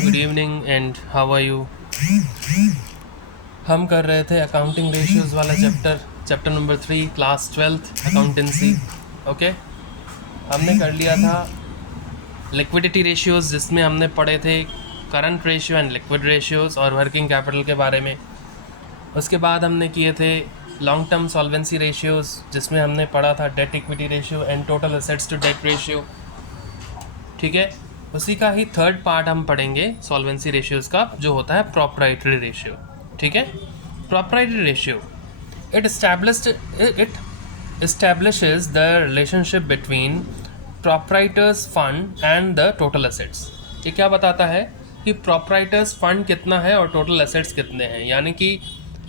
Good evening and how are you. हम कर रहे थे अकाउंटिंग रेशियोज़ वाला chapter number 3 class 12th accountancy. Okay, हमने कर लिया था लिक्विडिटी रेशियोज़ जिसमें हमने पढ़े थे current ratio and liquid ratios और वर्किंग कैपिटल के बारे में। उसके बाद हमने किए थे लॉन्ग टर्म सॉल्वेंसी रेशियोज़ जिसमें हमने पढ़ा था debt equity ratio and total assets to debt ratio. ठीक है, उसी का ही थर्ड पार्ट हम पढ़ेंगे सॉल्वेंसी रेशियोज़ का, जो होता है प्रोप्राइटरी रेशियो। ठीक है, proprietary ratio it establishes the relationship between proprietor's fund and the total assets। ये क्या बताता है कि proprietor's fund कितना है और total assets कितने हैं, यानी कि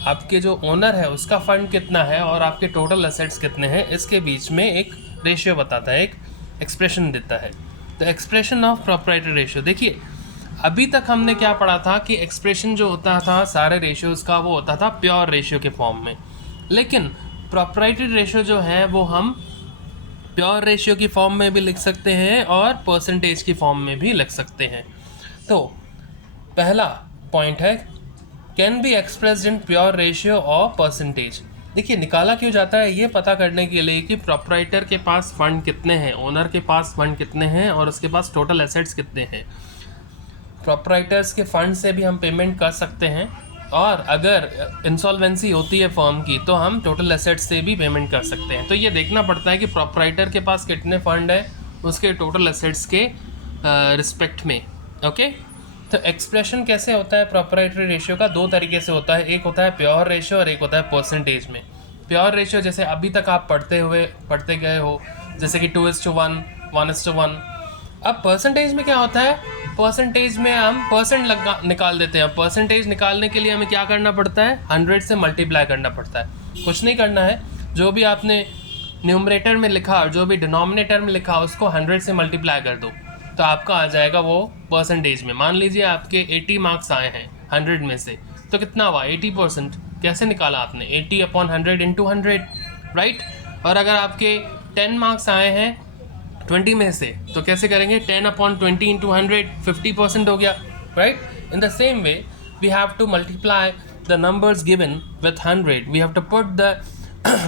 आपके जो ओनर है उसका फंड कितना है और आपके टोटल असेट्स कितने हैं, इसके बीच में एक रेशियो बताता है, एक एक्सप्रेशन देता है। तो एक्सप्रेशन ऑफ प्रोप्राइटरी रेशियो, देखिए अभी तक हमने क्या पढ़ा था कि एक्सप्रेशन जो होता था सारे रेशियोज़ का वो होता था प्योर रेशियो के फॉर्म में, लेकिन प्रोप्राइटरी रेशियो जो है वो हम प्योर रेशियो की फॉर्म में भी लिख सकते हैं और परसेंटेज की फॉर्म में भी लिख सकते हैं। तो पहला पॉइंट है can be expressed in pure ratio और परसेंटेज। देखिए निकाला क्यों जाता है, ये पता करने के लिए कि प्रोप्राइटर के पास फंड कितने हैं, ओनर के पास फंड कितने हैं और उसके पास टोटल एसेट्स कितने हैं। प्रोप्राइटर्स के फंड से भी हम पेमेंट कर सकते हैं और अगर इंसॉल्वेंसी होती है फर्म की तो हम टोटल एसेट्स से भी पेमेंट कर सकते हैं। तो ये देखना पड़ता है कि प्रोप्राइटर के पास कितने फंड है उसके टोटल एसेट्स के रिस्पेक्ट में। ओके, तो एक्सप्रेशन कैसे होता है प्रोप्राइटरी रेशियो का, दो तरीके से होता है, एक होता है प्योर रेशियो और एक होता है परसेंटेज में। प्योर रेशियो जैसे अभी तक आप पढ़ते गए हो, जैसे कि 2:1, 1:1। अब परसेंटेज में क्या होता है, परसेंटेज में हम परसेंट निकाल देते हैं। परसेंटेज निकालने के लिए हमें क्या करना पड़ता है, 100 से मल्टीप्लाई करना पड़ता है। कुछ नहीं करना है, जो भी आपने न्यूमरेटर में लिखा और जो भी डिनोमिनेटर में लिखा उसको 100 से मल्टीप्लाई कर दो तो आपका आ जाएगा वो परसेंटेज में। मान लीजिए आपके 80 मार्क्स आए हैं 100 में से, तो कितना हुआ 80%। कैसे निकाला आपने, 80/100 × 100, राइट। और अगर आपके 10 मार्क्स आए हैं 20 में से तो कैसे करेंगे, 10/20 × 100, 50% हो गया, right. In the same way we have to multiply the numbers given with 100, we have to put the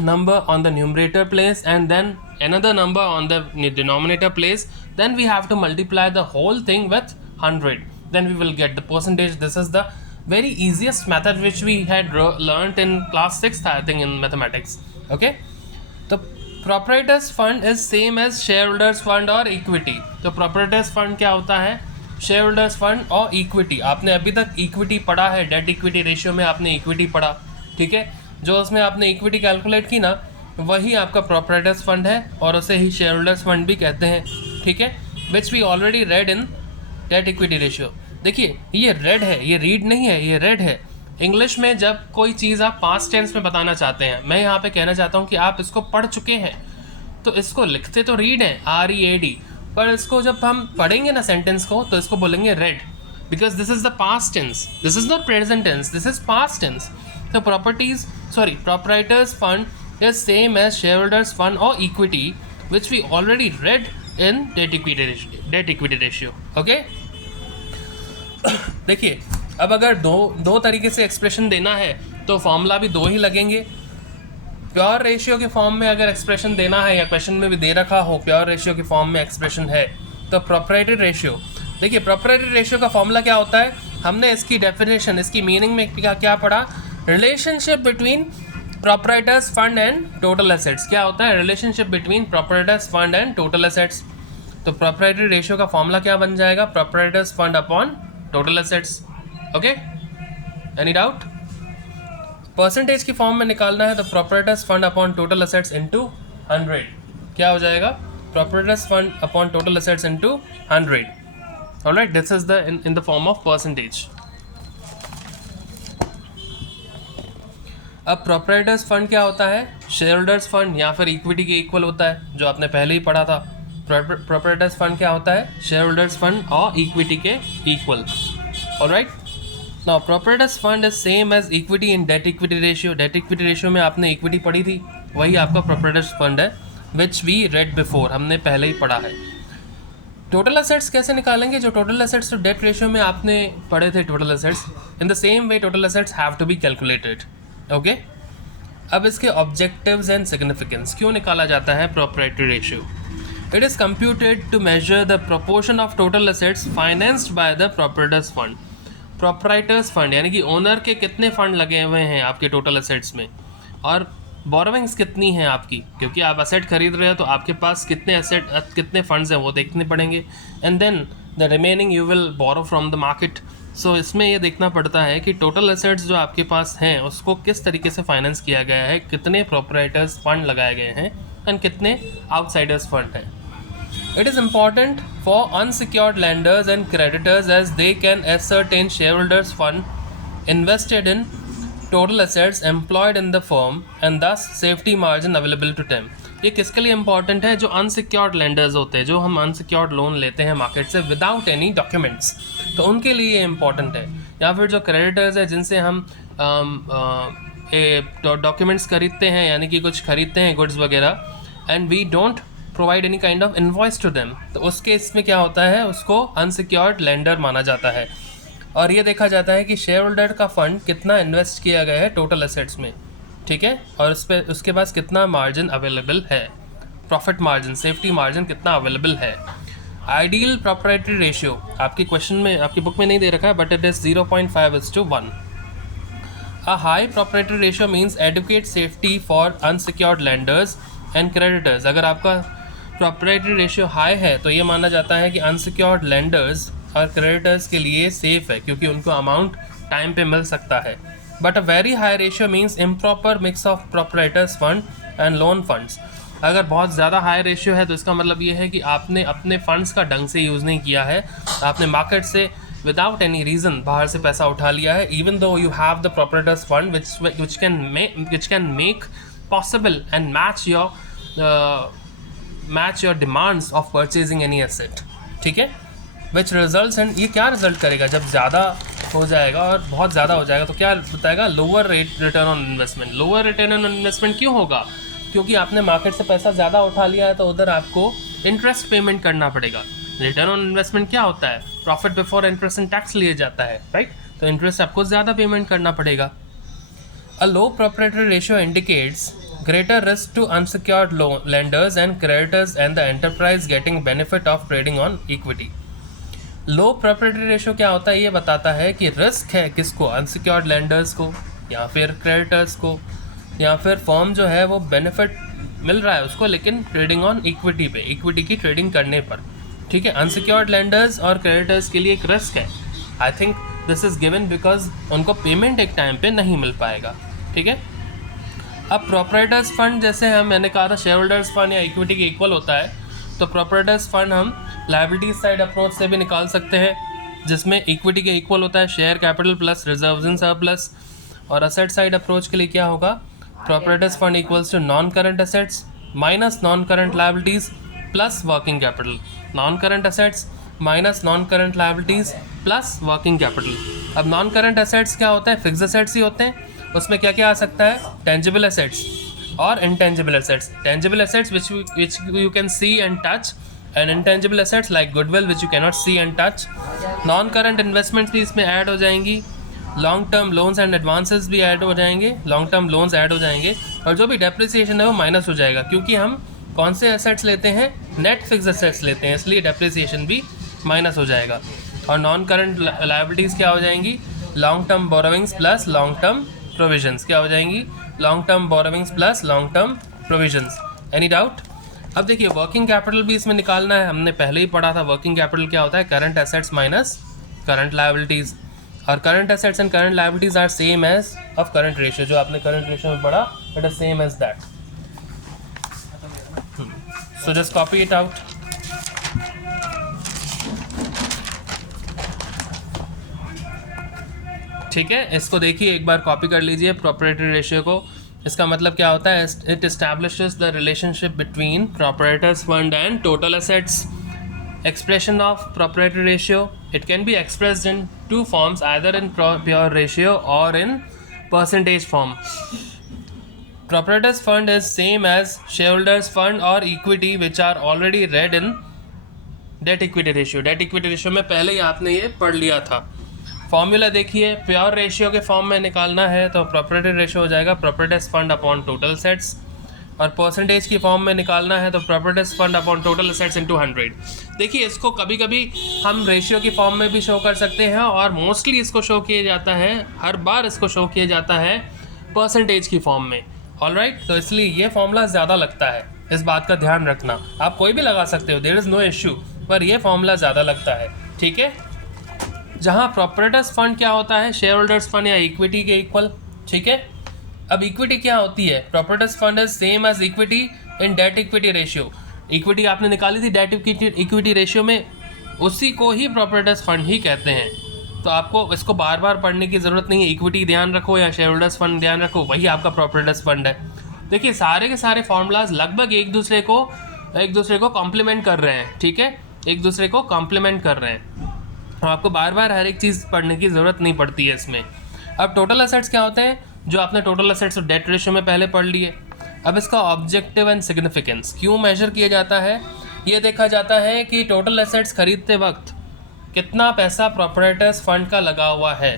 number on the numerator place and then another number on the denominator place, then we have to multiply the whole thing with 100, then we will get the percentage. This is the very easiest method which we had learnt in class 6th I think in mathematics. Okay, तो proprietors fund is same as shareholders fund or equity। तो proprietors fund क्या होता है, shareholders fund और equity। आपने अभी तक equity पढ़ा है, debt equity ratio में आपने equity पढ़ा, ठीक है। जो उसमें आपने इक्विटी कैलकुलेट की ना वही आपका प्रोप्राइटर्स फंड है और उसे ही शेयर होल्डर्स फंड भी कहते हैं, ठीक है, which we already read in debt equity ratio. देखिए ये रेड है, ये रीड नहीं है, ये रेड है। इंग्लिश में जब कोई चीज़ आप पास्ट टेंस में बताना चाहते हैं, मैं यहाँ पे कहना चाहता हूँ कि आप इसको पढ़ चुके हैं तो इसको लिखते तो रीड है READ, पर इसको जब हम पढ़ेंगे ना सेंटेंस को तो इसको बोलेंगे read, because this is the past tense, this is not present tense, this is past tense. The proprietors fund is same as shareholders fund or equity, which we already read in debt equity ratio. Okay? देखिए अब अगर दो तरीके से expression देना है तो formula भी दो ही लगेंगे। प्योर रेशियो के फॉर्म में अगर एक्सप्रेशन देना है या क्वेश्चन में भी दे रखा हो प्योर रेशियो के फॉर्म में एक्सप्रेशन है तो प्रोप्राइटरी रेशियो, देखिए प्रोप्राइटरी रेशियो का फॉर्मूला क्या होता है, हमने इसकी डेफिनेशन, इसकी मीनिंग में क्या पढ़ा, relationship between proprietors fund and total assets. क्या होता है, relationship between proprietors fund and total assets. तो प्रोप्राइटरी रेशियो का फॉर्मूला क्या बन जाएगा, proprietors fund upon total assets. Okay, any doubt. Percentage की फॉर्म में निकालना है तो proprietors fund upon total assets into 100 क्या हो जाएगा, proprietors fund upon total assets into 100। Alright, this is the in the form of percentage. अब proprietors fund क्या होता है, शेयर होल्डर्स फंड या फिर इक्विटी के इक्वल होता है, जो आपने पहले ही पढ़ा था। प्रोप्राइटर्स फंड क्या होता है, शेयर होल्डर्स फंड और इक्विटी के equal. Alright, now proprietors fund is same as equity in debt equity ratio. Debt equity ratio में आपने इक्विटी पढ़ी थी, वही आपका प्रोप्राइटर्स फंड है, विच वी रेड बिफोर, हमने पहले ही पढ़ा है। टोटल एसेट्स कैसे निकालेंगे? जो total assets to debt ratio में आपने पढ़े थे total assets, in the same way total assets have to be calculated. Okay, अब इसके ऑब्जेक्टिव्स एंड सिग्निफिकेंस क्यों निकाला जाता है proprietary ratio? It is computed to measure the proportion of total assets financed by the proprietors fund. Proprietors fund यानी कि owner के कितने फंड लगे हुए हैं आपके टोटल एसेट्स में, और बोरोविंग्स कितनी हैं आपकी, क्योंकि आप एसेट खरीद रहे हो तो आपके पास कितने एसेट कितने फंड्स हैं वो देखने पड़ेंगे, and then the remaining you will borrow from the market. So इसमें ये देखना पड़ता है कि टोटल एसेट्स जो आपके पास हैं उसको किस तरीके से फाइनेंस किया गया है, कितने प्रोप्राइटर्स फंड लगाए गए हैं एंड कितने आउटसाइडर्स फंड हैं। It is important for unsecured lenders and creditors as they can ascertain shareholders' fund invested in total assets employed in the firm and thus safety margin available to them। ये किसके लिए important है? जो unsecured lenders होते हैं, जो हम unsecured loan लेते हैं मार्केट से विदाउट एनी डॉक्यूमेंट्स, तो उनके लिए ये important है। या फिर जो क्रेडिटर्स है जिनसे हम डॉक्यूमेंट्स खरीदते हैं, यानी कि कुछ खरीदते हैं गुड्स वगैरह, and we don't provide any kind of invoice to them, तो उस केस में क्या होता है, उसको अनसिक्योर्ड लेंडर माना जाता है। और ये देखा जाता है कि शेयर होल्डर का फंड कितना इन्वेस्ट किया गया है टोटल एसेट्स में, ठीक है, और उस पर उसके पास कितना मार्जिन अवेलेबल है, प्रॉफिट मार्जिन, सेफ्टी मार्जिन कितना अवेलेबल है। आइडियल प्रोप्राइटरी रेशियो आपके क्वेश्चन में, आपकी बुक में नहीं दे रखा है, but it is 0.5:1। A high proprietary ratio means adequate safety for unsecured lenders and creditors। अगर आपका proprietary ratio high है तो ये माना जाता है कि unsecured lenders और creditors के लिए safe है, क्योंकि उनको amount time पे मिल सकता है। But a very high ratio means improper mix of proprietors fund and loan funds। अगर बहुत ज़्यादा हाई रेशियो है तो इसका मतलब ये है कि आपने अपने फंड्स का ढंग से यूज़ नहीं किया है, आपने मार्केट से विदाउट एनी रीज़न बाहर से पैसा उठा लिया है, even though you have the proprietors fund which can make possible and match your demands of purchasing any asset, ठीक है, विच रिजल्ट्स इन, ये क्या रिजल्ट करेगा जब ज़्यादा हो जाएगा और बहुत ज़्यादा हो जाएगा तो क्या बताएगा, lower return on investment. Lower return on investment क्यों होगा? क्योंकि आपने मार्केट से पैसा ज़्यादा उठा लिया है तो उधर आपको इंटरेस्ट पेमेंट करना पड़ेगा। रिटर्न ऑन इन्वेस्टमेंट क्या होता है? Profit before interest and tax लिए जाता है, राइट, तो इंटरेस्ट आपको ज़्यादा पेमेंट करना पड़ेगा। A low proprietary ratio indicates greater risk to unsecured lenders and creditors and the enterprise getting benefit of trading on equity. Low proprietary ratio क्या होता है? ये बताता है कि रिस्क है किसको, अनसिक्योर्ड लेंडर्स को या फिर क्रेडिटर्स को, या फिर फर्म जो है वो बेनिफिट मिल रहा है उसको, लेकिन ट्रेडिंग ऑन इक्विटी पे, इक्विटी की ट्रेडिंग करने पर, ठीक है। अनसिक्योर्ड लेंडर्स और क्रेडिटर्स के लिए एक रिस्क है। I think this is given because उनको पेमेंट एक टाइम पे नहीं मिल पाएगा, ठीक है। अब प्रोप्राइटर्स फंड, जैसे मैंने कहा था शेयर होल्डर्स फंड या इक्विटी के इक्वल होता है, तो प्रोप्राइटर्स फंड हम लायबिलिटी साइड अप्रोच से भी निकाल सकते हैं, जिसमें इक्विटी के इक्वल होता है share capital plus reserves in surplus. और असेट साइड अप्रोच के लिए क्या होगा, proprietors fund equals to non current assets minus non current liabilities plus working capital, non current assets minus non current liabilities plus working capital. अब non current assets क्या होता है? Fix assets ही होते हैं। उसमें क्या क्या आ सकता है? टेंजिबल असेट्स और intangible assets. Tangible assets which you can see and touch, and intangible assets like goodwill which you can not see and touch. Non current investments भी इसमें ऐड हो जाएंगी, long term loans and advances भी add हो जाएंगे, long term loans add हो जाएंगे, और जो भी डेप्रिसिएशन है वो माइनस हो जाएगा, क्योंकि हम कौन से एसेट्स लेते हैं? नेट फिक्स एसेट्स लेते हैं, इसलिए डेप्रिसिएशन भी माइनस हो जाएगा। और नॉन करंट लायबिलिटीज़ क्या हो जाएंगी? Long term borrowings plus long term provisions क्या हो जाएंगी? Long term borrowings plus long term provisions. Any doubt? अब देखिए वर्किंग कैपिटल भी इसमें निकालना है, हमने पहले ही पढ़ा था वर्किंग कैपिटल क्या होता है? Current assets minus current liabilities, और current assets and current liabilities are same as of current ratio, जो आपने करंट रेशियो में पढ़ा, it is same as that. So just copy it out. ठीक है, इसको देखिए एक बार कॉपी कर लीजिए प्रोप्राइटरी रेशियो को। इसका मतलब क्या होता है? It establishes the relationship between proprietors fund and total assets. Expression of proprietary ratio, it can be expressed in two forms, either in pure ratio or in percentage form. Proprietors fund is same as shareholders fund or equity, which are already read in date equity ratio में पहले ही आपने ये पढ़ लिया था। Formula देखिए, pure ratio के form में निकालना है तो प्रॉपर्टी रेशियो हो जाएगा properties fund upon total sets, और परसेंटेज की फॉर्म में निकालना है तो properties fund upon total sets into 100। देखिए इसको कभी कभी हम रेशियो की फॉर्म में भी शो कर सकते हैं, और मोस्टली इसको शो किया जाता है, हर बार इसको शो किया जाता है परसेंटेज की फॉर्म में। ऑलराइट, तो इसलिए ये फॉर्मूला ज़्यादा लगता है, इस बात का ध्यान रखना। आप कोई भी लगा सकते हो, देयर इज़ नो इश्यू, पर ये फॉर्मूला ज़्यादा लगता है, ठीक है। जहाँ प्रॉपर्टीज फंड क्या होता है, शेयर होल्डर्स फंड या इक्विटी के इक्वल, ठीक है। अब इक्विटी क्या होती है, properties fund is same as equity in debt equity ratio. Equity आपने निकाली थी डेट इक्विटी रेशियो में, उसी को ही प्रॉपर्टीज फंड ही कहते हैं। तो आपको इसको बार बार पढ़ने की ज़रूरत नहीं है, इक्विटी ध्यान रखो या शेयर होल्डर्स फंड ध्यान रखो, वही आपका प्रॉपर्टीज फंड है। देखिए सारे के सारे फॉर्मूलाज लगभग एक दूसरे को कॉम्प्लीमेंट कर रहे हैं, ठीक है, एक दूसरे को कॉम्प्लीमेंट कर रहे हैं। आपको बार बार हर एक चीज़ पढ़ने की ज़रूरत नहीं पड़ती है इसमें। अब टोटल असेट्स क्या होते हैं, जो आपने टोटल असेट्स और डेट रेशियो में पहले पढ़ लिए। अब इसका ऑब्जेक्टिव एंड सिग्निफिकेंस क्यों मेजर किया जाता है, ये देखा जाता है कि टोटल असेट्स खरीदते वक्त कितना पैसा प्रॉपर्टीज फंड का लगा हुआ है।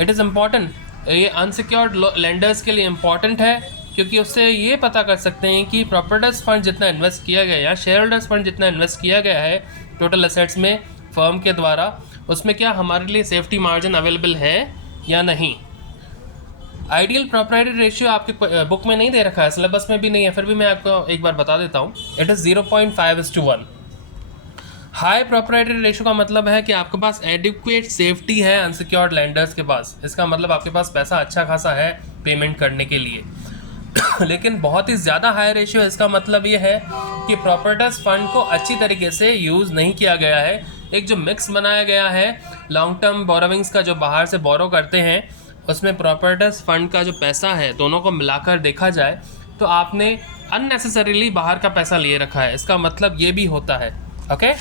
इट इज़ इम्पॉर्टेंट, ये अनसिक्योर्ड लेंडर्स के लिए इम्पॉर्टेंट है, क्योंकि उससे ये पता कर सकते हैं कि प्रॉपर्टीज फंड जितना इन्वेस्ट किया गया या शेयर होल्डर्स फंड जितना इन्वेस्ट किया गया है टोटल असेट्स में फर्म के द्वारा, उसमें क्या हमारे लिए सेफ्टी मार्जिन अवेलेबल है या नहीं। आइडियल प्रॉपर्टी रेशियो आपके बुक में नहीं दे रखा है, सिलेबस में भी नहीं है, फिर भी मैं आपको एक बार बता देता हूँ। It is 0.5:1। High property ratio का मतलब है कि आपके पास एडिक्वेट सेफ्टी है अनसिक्योर्ड लेंडर्स के पास, इसका मतलब आपके पास पैसा अच्छा खासा है पेमेंट करने के लिए। लेकिन बहुत ही ज़्यादा हाई रेशियो, इसका मतलब ये है कि प्रॉपर्टीज फंड को अच्छी तरीके से यूज़ नहीं किया गया है। एक जो मिक्स बनाया गया है लॉन्ग टर्म बोरोविंग्स का, जो बाहर से बोरो करते हैं, उसमें प्रॉपर्टीज फंड का जो पैसा है दोनों को मिलाकर देखा जाए तो आपने अननेसेसरीली बाहर का पैसा लिए रखा है, इसका मतलब ये भी होता है। ओके,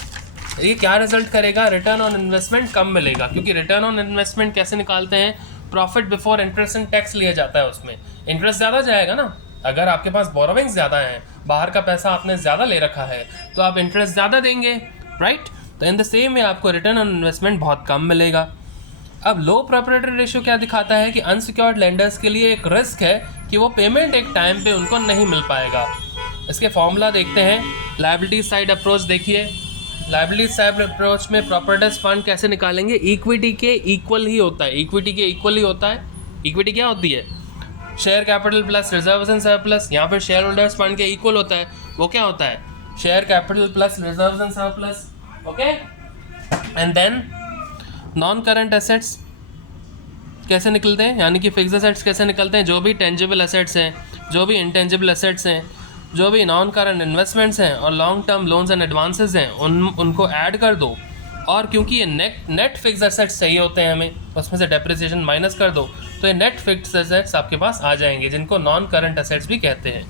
ये क्या रिजल्ट करेगा, रिटर्न ऑन इन्वेस्टमेंट कम मिलेगा, क्योंकि रिटर्न ऑन इन्वेस्टमेंट कैसे निकालते हैं, profit before interest and tax लिया जाता है, उसमें इंटरेस्ट ज़्यादा जाएगा ना। अगर आपके पास बोरोविंग ज़्यादा है, बाहर का पैसा आपने ज़्यादा ले रखा है, तो आप इंटरेस्ट ज़्यादा देंगे, राइट। तो इन द सेम वे आपको रिटर्न ऑन इन्वेस्टमेंट बहुत कम मिलेगा। अब लो प्रॉपर्टी रेशियो क्या दिखाता है कि अनसिक्योर्ड लेंडर्स के लिए एक रिस्क है कि वो पेमेंट एक टाइम पे उनको नहीं मिल पाएगा। इसके फॉर्मूला देखते हैं, लायबिलिटी साइड अप्रोच देखिए। लायबिलिटी साइड अप्रोच में प्रॉपर्टीज फंड कैसे निकालेंगे, इक्विटी के इक्वल ही होता है, इक्विटी के इक्वल ही होता है। इक्विटी क्या होती है, share capital plus reserves and surplus, यहाँ पर शेयर होल्डर्स फंड के इक्वल होता है, वो क्या होता है, share capital plus reserves and surplus. Okay, and then non current assets कैसे निकलते हैं, यानी कि फिक्स एसेट्स कैसे निकलते हैं, जो भी टेंजिबल एसेट्स हैं, जो भी इंटेंजिबल एसेट्स हैं, जो भी नॉन करंट इन्वेस्टमेंट्स हैं और long term loans and advances हैं, उनको ऐड कर दो। और क्योंकि ये नेट फिक्स एसेट्स चाहिए होते हैं हमें, उसमें से डेप्रिसिएशन माइनस कर दो, तो ये नेट फिक्स एसेट्स आपके पास आ जाएंगे, जिनको नॉन करंट एसेट्स भी कहते हैं।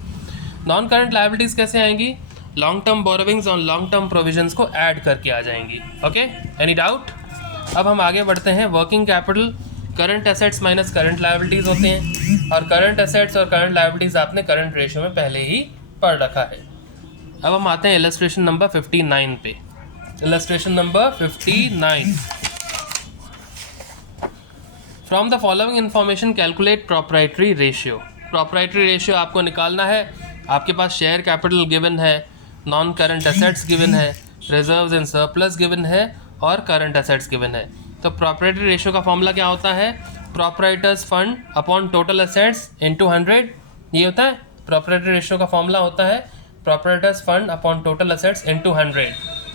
नॉन करंट लायबिलिटीज़ कैसे आएंगी, लॉन्ग टर्म बोरोविंग्स और लॉन्ग टर्म प्रोविजंस को ऐड करके आ जाएंगी। Okay, any doubt. अब हम आगे बढ़ते हैं। Working capital current assets minus current liabilities होते हैं, और करंट एसेट्स और करंट लायबिलिटीज़ आपने करंट रेशियो में पहले ही पढ़ रखा है। अब हम आते हैं इलस्ट्रेशन नंबर 59 पे। Illustration number 59, from the following information calculate proprietary ratio. Proprietary ratio आपको निकालना है। आपके पास शेयर कैपिटल गिवन है, नॉन करंट एसेट्स गिवन है, रिजर्व्स एंड सरप्लस गिवन है, और करंट एसेट्स गिवन है। तो प्रॉपर्टी रेशियो का फॉर्मूला क्या होता है, properties fund upon total assets into 100, ये होता है प्रॉपर्टी रेशियो का फॉर्मूला होता है, properties fund upon total assets into 100।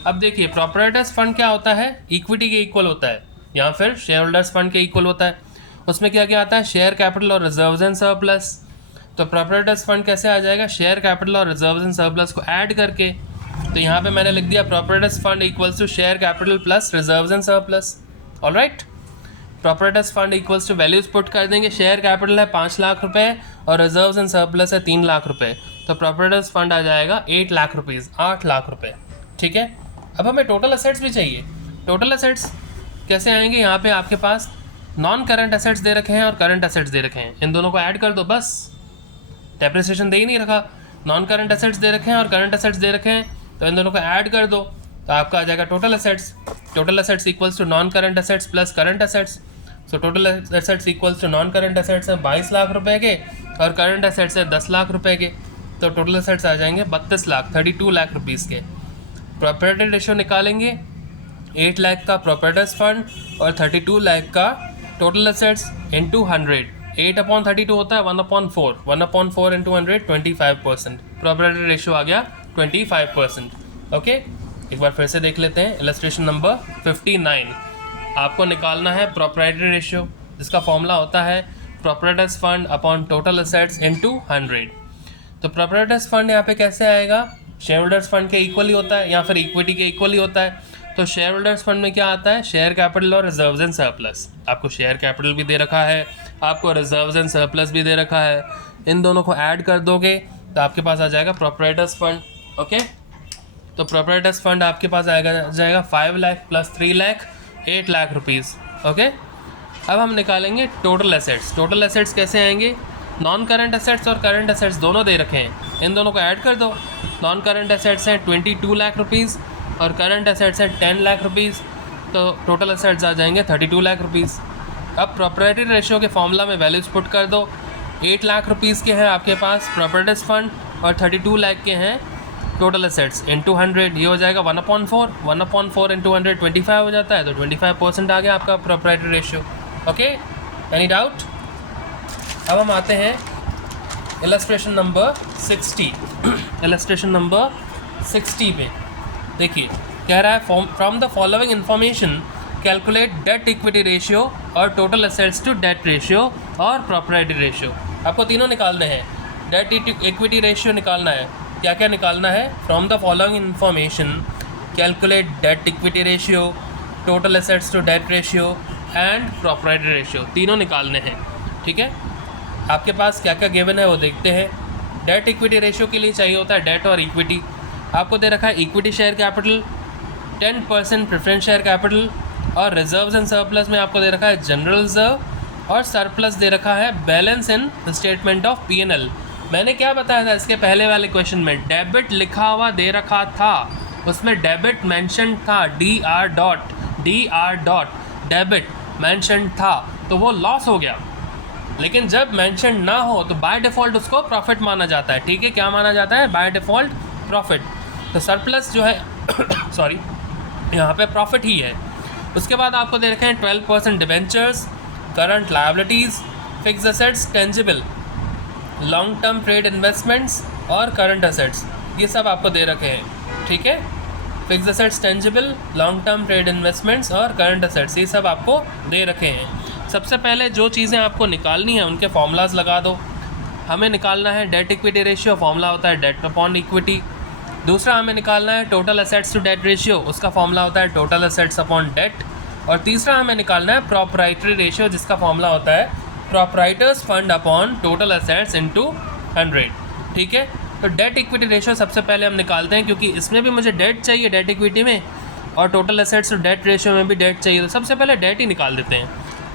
अब देखिए प्रॉपर्टीज फंड क्या होता है, इक्विटी के इक्वल होता है या फिर शेयर होल्डर्स फंड के इक्वल होता है। उसमें क्या क्या आता है, शेयर कैपिटल और रिजर्व्स एंड सरप्लस। तो प्रॉपर्टीज फंड कैसे आ जाएगा, शेयर कैपिटल और रिजर्व्स एंड सरप्लस को ऐड करके। तो यहाँ पे मैंने लिख दिया properties fund equals to share capital plus reserves and surplus. Alright, properties fund equals to values put कर देंगे। शेयर कैपिटल है 5 लाख रुपए और रिजर्व्स एंड सरप्लस है 3 लाख रुपए, तो प्रॉपर्टीज फंड आ जाएगा 8 लाख रुपीज़, 8 लाख रुपए। ठीक है, अब हमें टोटल एसेट्स भी चाहिए। टोटल एसेट्स कैसे आएंगे, यहाँ पे आपके पास नॉन करंट एसेट्स दे रखे हैं और करंट एसेट्स दे रखे हैं, इन दोनों को ऐड कर दो बस। डेप्रिसिएशन दे ही नहीं रखा, नॉन करंट एसेट्स दे रखे हैं और करंट एसेट्स दे रखे हैं, तो इन दोनों को ऐड कर दो। तो आपका आ जाएगा total assets equals to non current assets plus current assets. So total assets equals to non current assets है 22 लाख रुपए के और करंट एसेट्स है 10 लाख रुपए के, तो टोटल एसेट्स आ जाएंगे 32 लाख 32 लाख रुपीज़ के। प्रॉपर्टी रेशियो निकालेंगे, 8 लाख का प्रॉपर्टीज फंड और 32 लाख का टोटल एसेट्स इंटू 100। 8/32 होता है 1/4, 1/4 इंटू 100 25%। प्रॉपर्टी रेशियो आ गया 25%। ओके, एक बार फिर से देख लेते हैं। इलस्ट्रेशन नंबर 59, आपको निकालना है प्रॉपर्टी रेशियो, जिसका फॉर्मूला होता है properties fund upon total assets into 100। तो प्रॉपर्टीज फंड यहाँ पे कैसे आएगा, शेयर होल्डर्स फंड के इक्वली होता है या फिर इक्विटी के इक्वली होता है। तो शेयर होल्डर्स फंड में क्या आता है, शेयर कैपिटल और रिजर्व्स एंड सरप्लस। आपको शेयर कैपिटल भी दे रखा है, आपको रिजर्व्स एंड सरप्लस भी दे रखा है, इन दोनों को ऐड कर दोगे तो आपके पास आ जाएगा प्रॉपर्टीज फंड। ओके, तो प्रॉपर्टीज फंड आपके पास जाएगा 5 lakh plus 3 lakh 8 lakh rupees. Okay, अब हम निकालेंगे टोटल एसेट्स। टोटल एसेट्स कैसे आएंगे, नॉन करंट एसेट्स और करंट एसेट्स दोनों दे रखे हैं, इन दोनों को ऐड कर दो। नॉन करंट एसेट्स हैं 22 लाख रुपीज़ और करंट एसेट्स हैं 10 लाख रुपीज़, तो टोटल एसेट्स आ जाएंगे 32 लाख रुपीज़। अब प्रॉपर्टी रेशियो के फॉर्मूला में वैल्यूज पुट कर दो। 8 लाख रुपीज़ के हैं आपके पास प्रॉपर्टीज फंड और 32 लाख के हैं टोटल एसेट्स इंटू 100। ये हो जाएगा 1/4, 1/4 इंटू 100 25 हो जाता है, तो 25% आ गया आपका property ratio. Okay, any doubt. अब हम आते हैं इलस्ट्रेशन नंबर 60। इलस्ट्रेशन नंबर 60 पे देखिए, कह रहा है from the following information calculate debt equity ratio और total assets to debt ratio और प्रॉपर्टी रेशियो। आपको तीनों निकालने हैं। डेट इक्विटी रेशियो निकालना है, क्या क्या निकालना है, from the following information calculate debt equity ratio, total assets to debt ratio and property ratio, तीनों निकालने हैं। ठीक है, आपके पास क्या क्या गिवन है वो देखते हैं। डेट इक्विटी रेशियो के लिए चाहिए होता है डेट और इक्विटी। आपको दे रखा है equity share capital 10% preference share capital और रिजर्व्स एंड सरप्लस में आपको दे रखा है जनरल रिजर्व और सरप्लस दे रखा है balance in statement of P&L। मैंने क्या बताया था इसके पहले वाले क्वेश्चन में, डेबिट लिखा हुआ दे रखा था, उसमें डेबिट मेंशन था, DR. डेबिट मेंशन था, तो वो लॉस हो गया। लेकिन जब मेंशन ना हो तो बाय डिफ़ॉल्ट उसको प्रॉफिट माना जाता है। ठीक है, क्या माना जाता है, बाय डिफ़ॉल्ट प्रॉफिट। तो सरप्लस जो है सॉरी, यहाँ पे प्रॉफिट ही है। उसके बाद आपको दे रखे हैं 12% debentures, current liabilities, fix assets, tangible, long term trade investments और करंट एसेट्स, ये सब आपको दे रखे हैं। ठीक है, fix assets, tangible, long term trade investments और करंट एसेट्स, ये सब आपको दे रखे हैं। सबसे पहले जो चीज़ें आपको निकालनी है उनके फॉर्मूलाज लगा दो। हमें निकालना है डेट इक्विटी रेशियो, फॉर्मूला होता है डेट अपॉन इक्विटी। दूसरा हमें निकालना है total assets to debt ratio, उसका फॉर्मूला होता है टोटल एसेट्स अपॉन डेट। और तीसरा हमें निकालना है प्रॉपराइटरी रेशियो, जिसका फॉर्मूला होता है proprietors fund upon total assets into 100। ठीक है, तो डेट इक्विटी रेशियो सबसे पहले हम निकालते हैं, क्योंकि इसमें भी मुझे डेट चाहिए डेट इक्विटी में, और total assets to debt ratio में भी डेट चाहिए। तो सबसे पहले डेट ही निकाल देते हैं।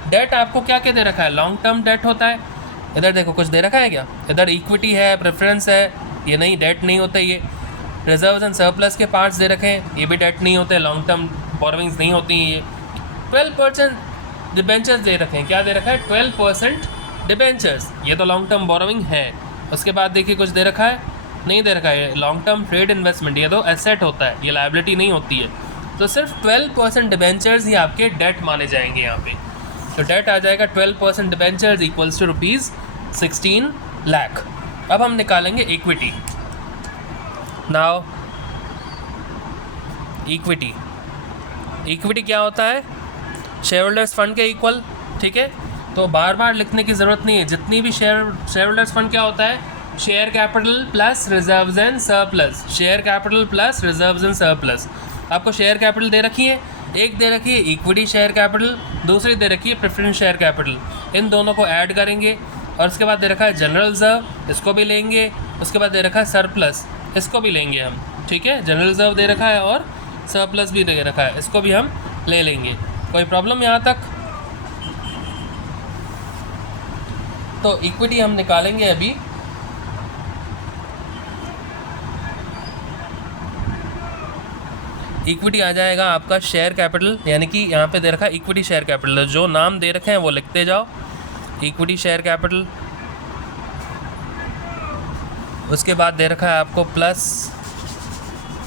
डेट आपको क्या क्या दे रखा है, लॉन्ग टर्म डेट होता है, इधर देखो कुछ दे रखा है क्या, इधर इक्विटी है, प्रेफरेंस है, ये नहीं, डेट नहीं होता ये। रिजर्व्स एंड सरप्लस के पार्ट्स दे रखे हैं, ये भी डेट नहीं होते, लॉन्ग टर्म बोरोविंग्स नहीं होती हैं ये। 12% डिबेंचर्स दे रखे हैं, क्या दे रखा है, 12% डिबेंचर्स, ये तो लॉन्ग टर्म बोरोविंग है। उसके बाद देखिए कुछ दे रखा है, नहीं दे रखा है, लॉन्ग टर्म ट्रेड इन्वेस्टमेंट, ये तो एसेट होता है, ये लायबिलिटी नहीं होती है। तो सिर्फ 12% डिबेंचर्स ही आपके डेट माने जाएंगे यहाँ पे। तो डेट आ जाएगा 12% डिबेंचर्स इक्वल्स टू ₹16 लाख। अब हम निकालेंगे इक्विटी। नाउ इक्विटी क्या होता है, शेयर होल्डर्स फंड के इक्वल। ठीक है, तो बार बार लिखने की ज़रूरत नहीं है। जितनी भी शेयर होल्डर्स फंड क्या होता है, share capital plus reserves and surplus, share capital plus reserves and surplus. आपको शेयर कैपिटल दे रखी है, एक दे रखी है इक्विटी शेयर कैपिटल, दूसरी दे रखी है प्रेफरेंस शेयर कैपिटल। इन दोनों को ऐड करेंगे और उसके बाद दे रखा है जनरल रिजर्व, इसको भी लेंगे। उसके बाद दे रखा है सरप्लस, इसको भी लेंगे हम। ठीक है, जनरल रिजर्व दे रखा है और सरप्लस भी दे रखा है, इसको भी हम ले लेंगे। कोई प्रॉब्लम यहाँ तक? तो इक्विटी हम निकालेंगे अभी। इक्विटी आ जाएगा आपका शेयर कैपिटल, यानी कि यहाँ पे दे रखा है इक्विटी शेयर कैपिटल, जो नाम दे रखे हैं वो लिखते जाओ, इक्विटी शेयर कैपिटल। उसके बाद दे रखा है आपको प्लस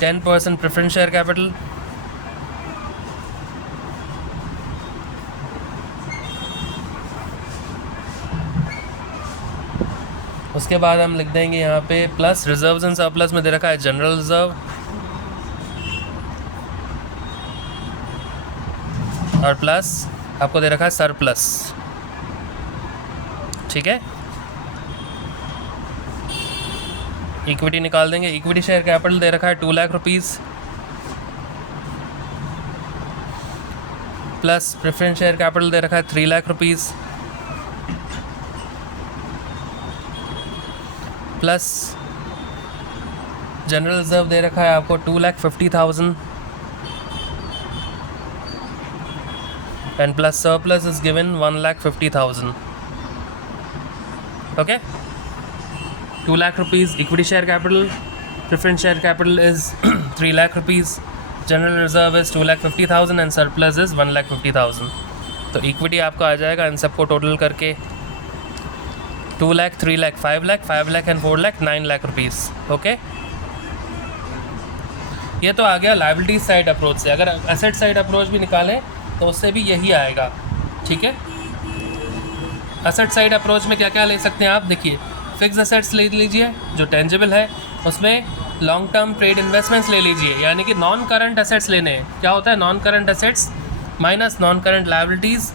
10% प्रेफरेंस शेयर कैपिटल, उसके बाद हम लिख देंगे यहाँ पे प्लस रिजर्व्स एंड सरप्लस में दे रखा है जनरल रिजर्व, और प्लस आपको दे रखा है सरप्लस। ठीक है, इक्विटी निकाल देंगे। इक्विटी शेयर कैपिटल दे रखा है 2 lakh rupees, plus preference share capital दे रखा है 3 lakh rupees, plus general reserve दे रखा है आपको 2,50,000, and plus surplus is given 1,50,000. Okay, 2 lakh rupees equity share capital, preference share capital is 3 lakh rupees, general reserve is 2,50,000 and surplus is 1,50,000. तो equity आपका आ जाएगा इन सबको टोटल करके 2 lakh, 3 lakh, 5 lakh, 5 lakh and 4 lakh, 9 lakh rupees. Okay, ये तो आ गया लायबिलिटी साइड अप्रोच से। अगर एसेट साइड अप्रोच भी निकालें तो उससे भी यही आएगा। ठीक है, एसेट साइड अप्रोच में क्या क्या ले सकते हैं आप, देखिए फिक्स एसेट्स ले लीजिए जो टेंजिबल है, उसमें लॉन्ग टर्म ट्रेड इन्वेस्टमेंट्स ले लीजिए, यानी कि नॉन करंट एसेट्स लेने हैं। क्या होता है non current assets minus non current liabilities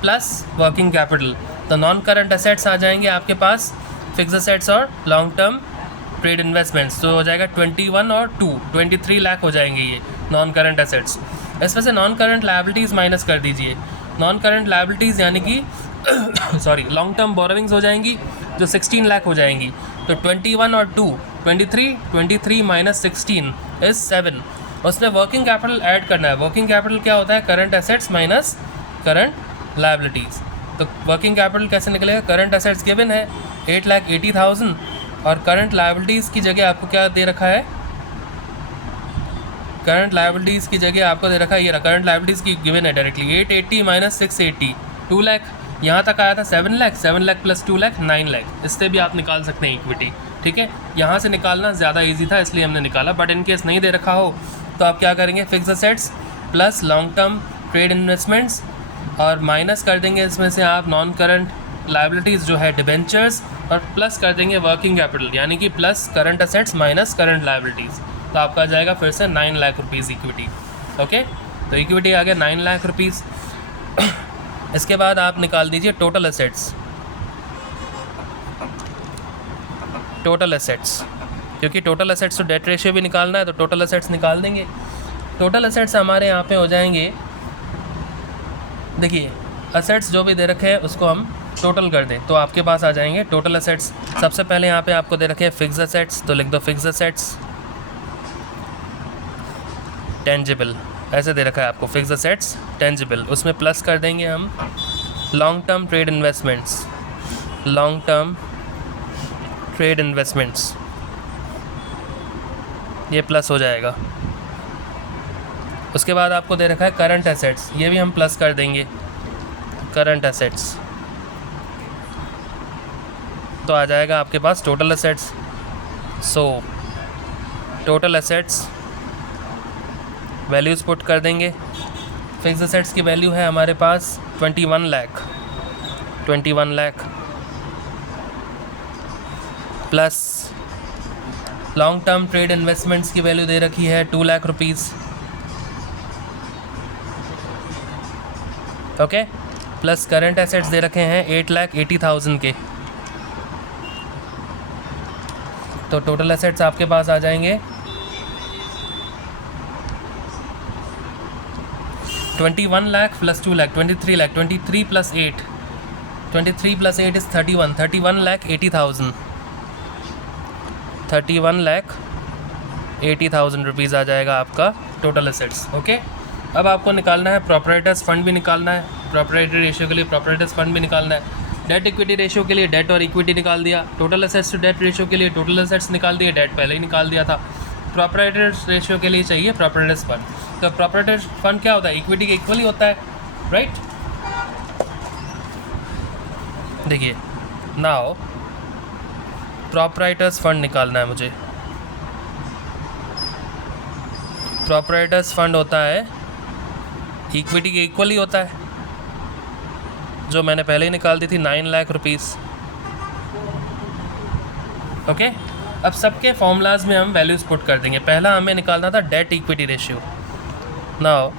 plus working capital. तो नॉन करंट एसेट्स आ जाएंगे आपके पास फिक्स एसेट्स और लॉन्ग टर्म ट्रेड इन्वेस्टमेंट्स, तो हो जाएगा 21 और 2 23 लाख हो जाएंगे ये नॉन करंट एसेट्स। इसमें से नॉन करंट लायबिलिटीज़ माइनस कर दीजिए। नॉन करंट लायबिलिटीज़ यानी कि सॉरी लॉन्ग टर्म बोरोविंग्स हो जाएंगी जो 16 लाख हो जाएंगी। तो 21 और 2 23 माइनस 16 इज़ 7। उसमें वर्किंग कैपिटल ऐड करना है। वर्किंग कैपिटल क्या होता है, current assets minus current liabilities. तो वर्किंग कैपिटल कैसे निकलेगा, करंट एसेट्स गिवन है 8,80,000 और करंट लायबिलिटीज़ की जगह आपको क्या दे रखा है, करंट लायबिलिटीज़ की जगह आपको दे रखा है ये करंट लायबिलिटीज़ की गिवन है डायरेक्टली 880 माइनस 680 2 लाख। यहाँ तक आया था 7 लाख, 7 लाख प्लस 2 लाख 9 लाख। इससे भी आप निकाल सकते हैं इक्विटी। ठीक है, यहाँ से निकालना ज़्यादा इजी था इसलिए हमने निकाला, बट इन केस नहीं दे रखा हो तो आप क्या करेंगे, fix assets plus long term trade investments और माइनस कर देंगे इसमें से आप नॉन करंट लायबिलिटीज़ जो है डिबेंचर्स, और प्लस कर देंगे वर्किंग कैपिटल, यानी कि plus current assets minus current liabilities. तो आपका जाएगा फिर से 9 लाख रुपीज़ इक्विटी। ओके, तो इक्विटी आ गया 9 लाख रुपीज़। इसके बाद आप निकाल दीजिए टोटल एसेट्स। टोटल एसेट्स, क्योंकि टोटल एसेट्स तो डेट रेशियो भी निकालना है तो टोटल एसेट्स निकाल देंगे। टोटल एसेट्स हमारे यहाँ पे हो जाएंगे, देखिए एसेट्स जो भी दे रखे हैं उसको हम टोटल कर दें तो आपके पास आ जाएंगे टोटल एसेट्स। सबसे पहले यहाँ पे आपको दे रखे हैं फिक्स एसेट्स, तो लिख दो फिक्स एसेट्स टेंजिबल, ऐसे दे रखा है आपको फिक्स एसेट्स टेंजिबल। उसमें प्लस कर देंगे हम long term trade investments, long term trade investments, ये प्लस हो जाएगा। उसके बाद आपको दे रखा है करंट एसेट्स, ये भी हम प्लस कर देंगे करंट एसेट्स, तो आ जाएगा आपके पास total assets. So total assets values put कर देंगे। फिक्स एसेट्स की वैल्यू है हमारे पास 21 lakh, 21 lakh plus long term trade investments की वैल्यू दे रखी है 2 lakh rupees. Okay, plus current assets दे रखे हैं 8,80,000 के। तो टोटल एसेट्स आपके पास आ जाएंगे 21 lakh plus 2 lakh 23 lakh, 23 plus 8, 23 plus 8 is 31, 31,80,000, 31,80,000 rupees आ जाएगा आपका टोटल एसेट्स। ओके, अब आपको निकालना है प्रोपराइटर्स फंड भी निकालना है, प्रोपराइटरी रेशियो के लिए प्रोपराइटर्स फंड भी निकालना है, डेट इक्विटी रेशियो के लिए डेट और इक्विटी निकाल दिया, total assets to debt ratio के लिए टोटल एसेट्स निकाल दिए, डेट पहले ही निकाल दिया था, प्रोप्राइटर्स रेशियो के लिए चाहिए प्रोप्राइटर्स फंड। तो प्रोप्राइटर्स फंड क्या होता है, इक्विटी के इक्वल ही होता है, राइट। देखिए नाउ प्रोप्राइटर्स फंड निकालना है मुझे। प्रोप्राइटर्स फंड होता है इक्विटी के इक्वल ही होता है, जो मैंने पहले ही निकाल दी थी 9 लाख रुपीस। ओके, अब सबके फॉर्मूलाज में हम वैल्यूज़ पुट कर देंगे। पहला हमें निकालना था debt equity ratio. Now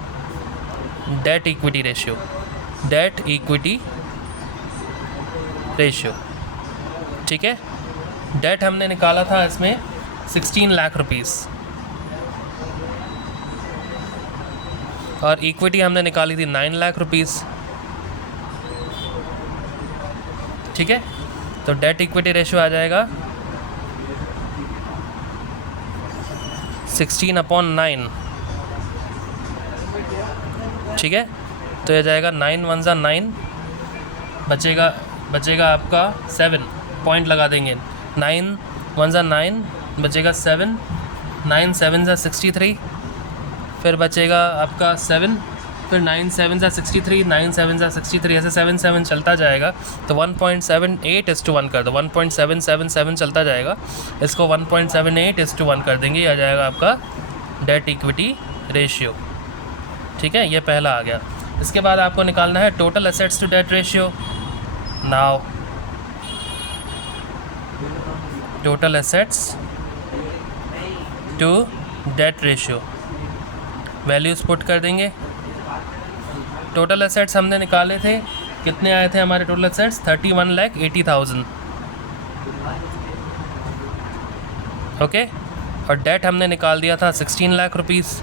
date equity ratio, debt equity ratio, ठीक है। डेट हमने निकाला था इसमें 16 लाख रुपीस और इक्विटी हमने निकाली थी 9 लाख रुपीस, ठीक है। तो डेट इक्विटी रेशियो आ जाएगा 16/9, ठीक है। तो ये जाएगा 9 1 ज़ा 9, बचेगा आपका 7, पॉइंट लगा देंगे। 9 1 ज़ा 9, बचेगा 7, 9 7 ज़ा 63, फिर बचेगा आपका 7, फिर 9 7 ज़ा 63, 9 7 ज़ा 63, ऐसे 7 7 चलता जाएगा। तो 1.78:1 कर दो, 1.777 चलता जाएगा, इसको 1.78:1 कर देंगे, आ जाएगा आपका डेट इक्विटी रेशियो, ठीक है। ये पहला आ गया। इसके बाद आपको निकालना है total assets to debt ratio. Now total assets to debt ratio, values put कर देंगे। टोटल एसेट्स हमने निकाले थे, कितने आए थे हमारे टोटल एसेट्स, 31,80,000, ओके। और डेट हमने निकाल दिया था 16 लाख रुपीस।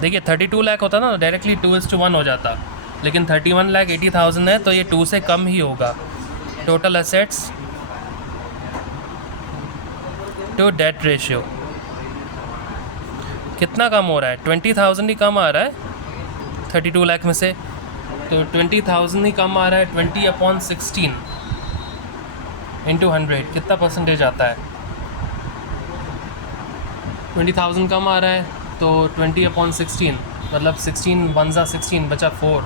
देखिए 32 लाख होता ना, डायरेक्टली 2:1 हो जाता, लेकिन 31,80,000 है तो ये 2 से कम ही होगा। Total assets to debt ratio कितना कम हो रहा है, 20,000 ही कम आ रहा है 32 लाख में से, तो 20,000 ही कम आ रहा है। 20/16 इंटू 100 कितना परसेंटेज आता है, 20,000 कम आ रहा है, तो 20/16 मतलब 16 1 ज़ा 16 बचा 4,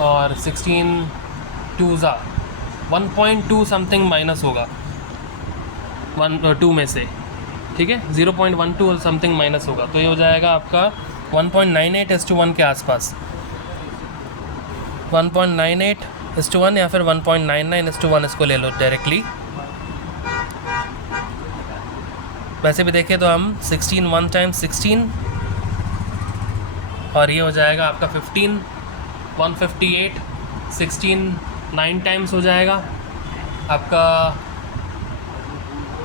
और 16 2 ज़ा 1.2 समथिंग माइनस होगा 2 में से, ठीक है। 0.12 समथिंग माइनस होगा, तो ये हो जाएगा आपका 1.98:1 के आसपास, 1.98:1 या फिर 1.99:1, इसको ले लो डायरेक्टली। वैसे भी देखें तो हम 16 1 टाइम्स 16, और ये हो जाएगा आपका 15, 158, 16 9 टाइम्स हो जाएगा आपका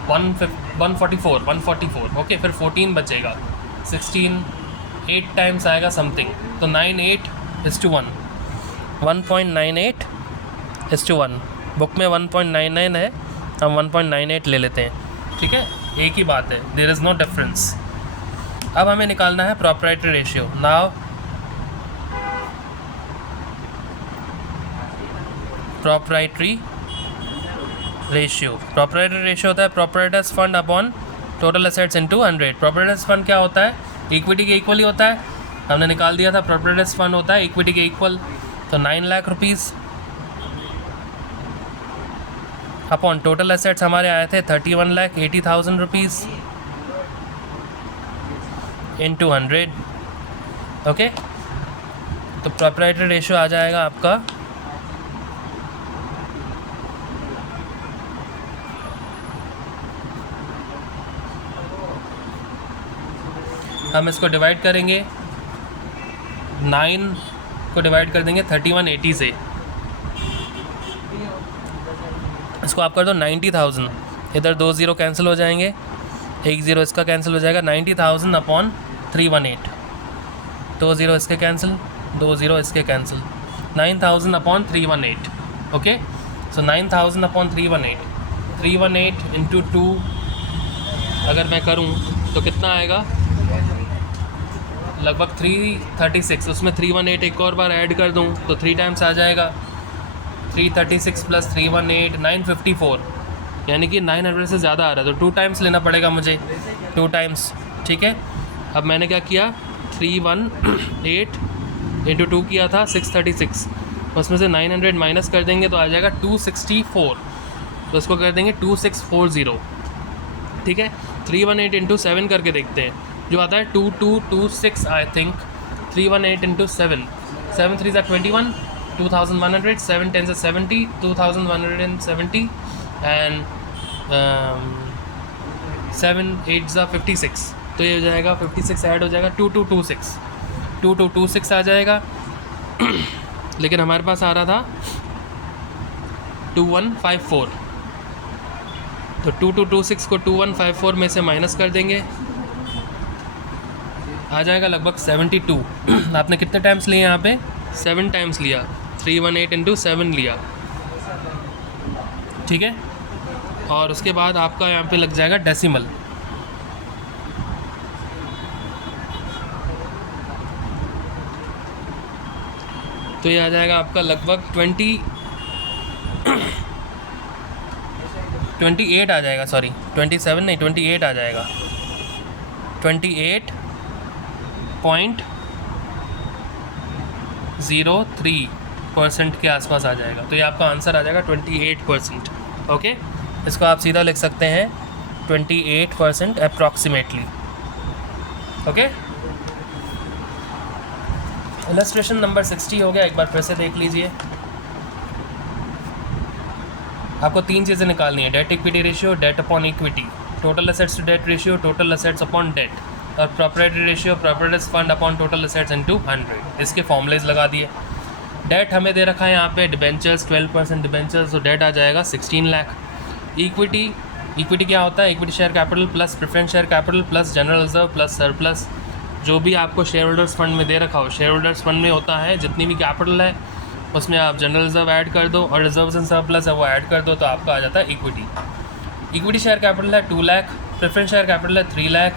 144, ओके। फिर 14 बचेगा, 16 8 टाइम्स आएगा समथिंग, तो 98:1, 1.98:1। बुक में 1.99 है, हम 1.98 ले लेते हैं, ठीक है, एक ही बात है, देयर इज़ नो डिफरेंस। अब हमें निकालना है proprietary ratio. Now proprietary ratio, proprietary ratio होता है proprietors fund upon total assets into 100। Proprietors fund क्या होता है, इक्विटी के इक्वल ही होता है, हमने निकाल दिया था। प्रोप्राइटर्स फंड होता है इक्विटी के इक्वल, तो 9 lakh rupees upon total assets हमारे आए थे 31,80,000 रुपीज़ इंटू 100, ओके। तो प्रोप्राइटरी रेशियो आ जाएगा आपका हम इसको डिवाइड करेंगे, 9 को डिवाइड कर देंगे 3180 से, इसको आप कर दो 90,000, इधर 2 0 कैंसिल हो जाएंगे, 1 0 इसका कैंसिल हो जाएगा, 90,000 अपॉन 318, 2 0 इसके कैंसिल, 2 0 इसके कैंसिल, 9,000 अपॉन 318, ओके। सो 9,000 अपॉन 318 इंटू 2 अगर मैं करूं तो कितना आएगा, लगभग 336, उसमें 318 एक और बार ऐड कर दूं तो 3 टाइम्स आ जाएगा, 336 प्लस 318 954, यानी कि 900 से ज़्यादा आ रहा है, तो 2 टाइम्स लेना पड़ेगा मुझे, 2 टाइम्स, ठीक है। अब मैंने क्या किया, 318 इंटू 2 किया था 636, उसमें से 900 माइनस कर देंगे तो आ जाएगा 264, तो उसको कर देंगे 2640, ठीक है। 318 इंटू 7 करके देखते हैं, जो आता है 2226 आई थिंक। 318 इंटू 7, 7 3 21, 2100, 7 10 70, 2170 एंड 7 8 56, तो ये हो जाएगा 56 ऐड हो जाएगा 2226 आ जाएगा। लेकिन हमारे पास आ रहा था 2154, तो 2226 को 2154 में से माइनस कर देंगे, आ जाएगा लगभग 72। आपने कितने टाइम्स लिए यहाँ पे, 7 टाइम्स लिया, 318 इंटू 7 लिया, ठीक है। और उसके बाद आपका यहाँ पे लग जाएगा डेसिमल, तो ये आ जाएगा आपका लगभग 28 आ जाएगा, सॉरी 27 नहीं 28 आ जाएगा, 28.03% के आसपास आ जाएगा, तो ये आपका आंसर आ जाएगा 28%। ओके, इसको आप सीधा लिख सकते हैं 28% अप्रॉक्सीमेटली। ओके, इलस्ट्रेशन नंबर 60 हो गया, एक बार फिर से देख लीजिए। आपको 3 चीज़ें निकालनी है, debt equity ratio, debt upon equity, total assets to debt ratio, total assets upon debt, और property ratio, properties fund upon total assets into 100। इसके फॉर्मूलेज लगा दिए। डेट हमें दे रखा है यहाँ पे डिबेंचर्स 12% डिबेंचर्स, तो डेट आ जाएगा 16 लाख। इक्विटी क्या होता है, equity share capital plus preference share capital plus general reserve plus surplus, जो भी आपको शेयर होल्डर्स फंड में दे रखा हो। शेयर होल्डर्स फंड में होता है जितनी भी कैपिटल है उसमें आप जनरल रिजर्व ऐड कर दो और रिजर्व एंड सरप्लस है वो ऐड कर दो, तो आपका आ जाता है इक्विटी। इक्विटी शेयर कैपिटल है 2 लाख, प्रेफरेंस शेयर कैपिटल है 3 लाख,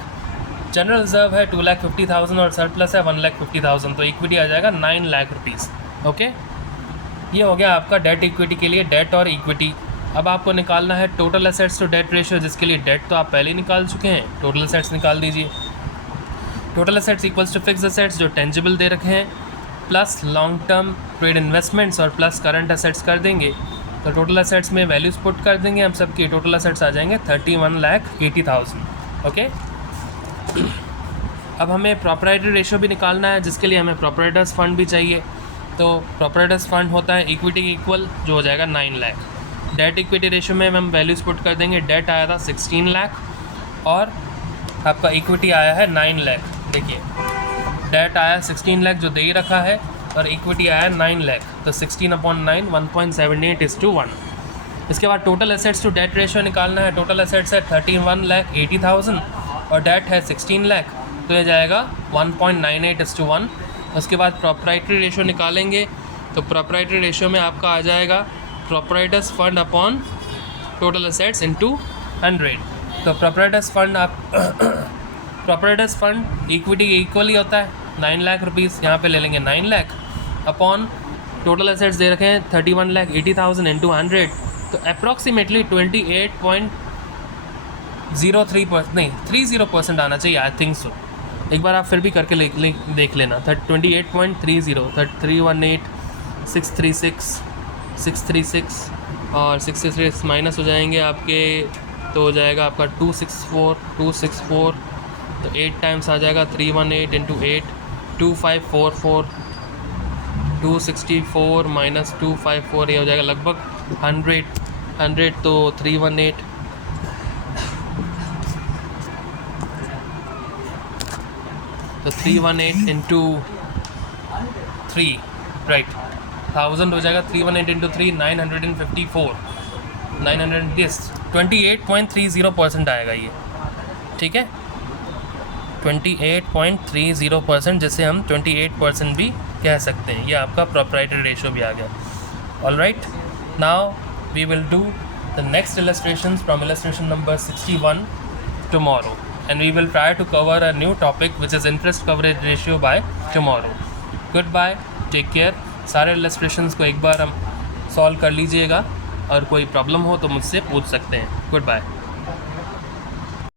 जनरल रिजर्व है 2,50,000 और सरप्लस है 1,50,000, तो इक्विटी आ जाएगा 9 लाख रुपीज़। ओके, ये हो गया आपका डेट इक्विटी के लिए, डेट और इक्विटी। अब आपको निकालना है total assets to debt ratio, जिसके लिए डेट तो आप पहले ही निकाल चुके हैं, टोटल एसेट्स निकाल दीजिए। Total assets equals to fix assets जो टेंजिबल दे रखे हैं, plus long term trade investments और प्लस करंट एसेट्स कर देंगे, तो टोटल एसेट्स में वैल्यूज पुट कर देंगे हम सबके, टोटल एसेट्स आ जाएंगे 31,80,000। ओके, अब हमें प्रॉपर्टी रेशियो भी निकालना है, जिसके लिए हमें प्रॉपर्टर्स फंड भी चाहिए, तो प्रॉपर्टर्स फंड होता है इक्विटी इक्वल, जो हो जाएगा 9 लाख। डेट इक्विटी रेशियो में हम वैल्यूज पुट कर देंगे, डेट आया था 16 लाख और आपका इक्विटी आया है 9 लाख। देखिए डेट आया 16 लाख जो दे ही रखा है और इक्विटी आया 9 लाख, तो 16/9 1.78:1। इसके बाद total assets to debt ratio निकालना है। टोटल एसेट्स है 31,80,000 और डेट है 16 लाख, तो ये जाएगा 1.98:1। उसके बाद प्रॉपर्टी रेशियो निकालेंगे, तो प्रॉपर्टी रेशियो में आपका आ जाएगा proprietors fund upon total assets into 100। तो प्रॉपर्टर्स फंड आप प्रॉपर्टर्स फंड इक्विटी इक्वल ही होता है 9 लाख रुपीज़, यहाँ पे ले लेंगे 9 लाख अपॉन टोटल एसेट्स दे रखे हैं 31,80,000 इंटू 100, तो अप्रॉक्सीमेटली 30% आना चाहिए, आई थिंक सो। एक बार आप फिर भी करके देख लेना। 28.30, 318, 636, 636 और 636 माइनस हो जाएंगे आपके, तो हो जाएगा आपका 264, तो 8 टाइम्स आ जाएगा 318 इंटू 8, 2544, 264 माइनस 254, ये हो जाएगा लगभग 100, तो 318, तो 318 इंटू 3 राइट 1000 हो जाएगा। 318 इंटू 3 954, 28.30% आएगा ये, ठीक है, 28.30%, जिसे हम 28% भी कह सकते हैं। ये आपका प्रोप्राइटरी रेशियो भी आ गया। All right, now we will do the next illustrations from illustration number 61 tomorrow, and we will try to cover a new topic which is interest coverage ratio by tomorrow. Goodbye, take care. सारे illustrations को एक बार हम solve कर लीजिएगा और कोई problem हो तो मुझसे पूछ सकते हैं। Good bye.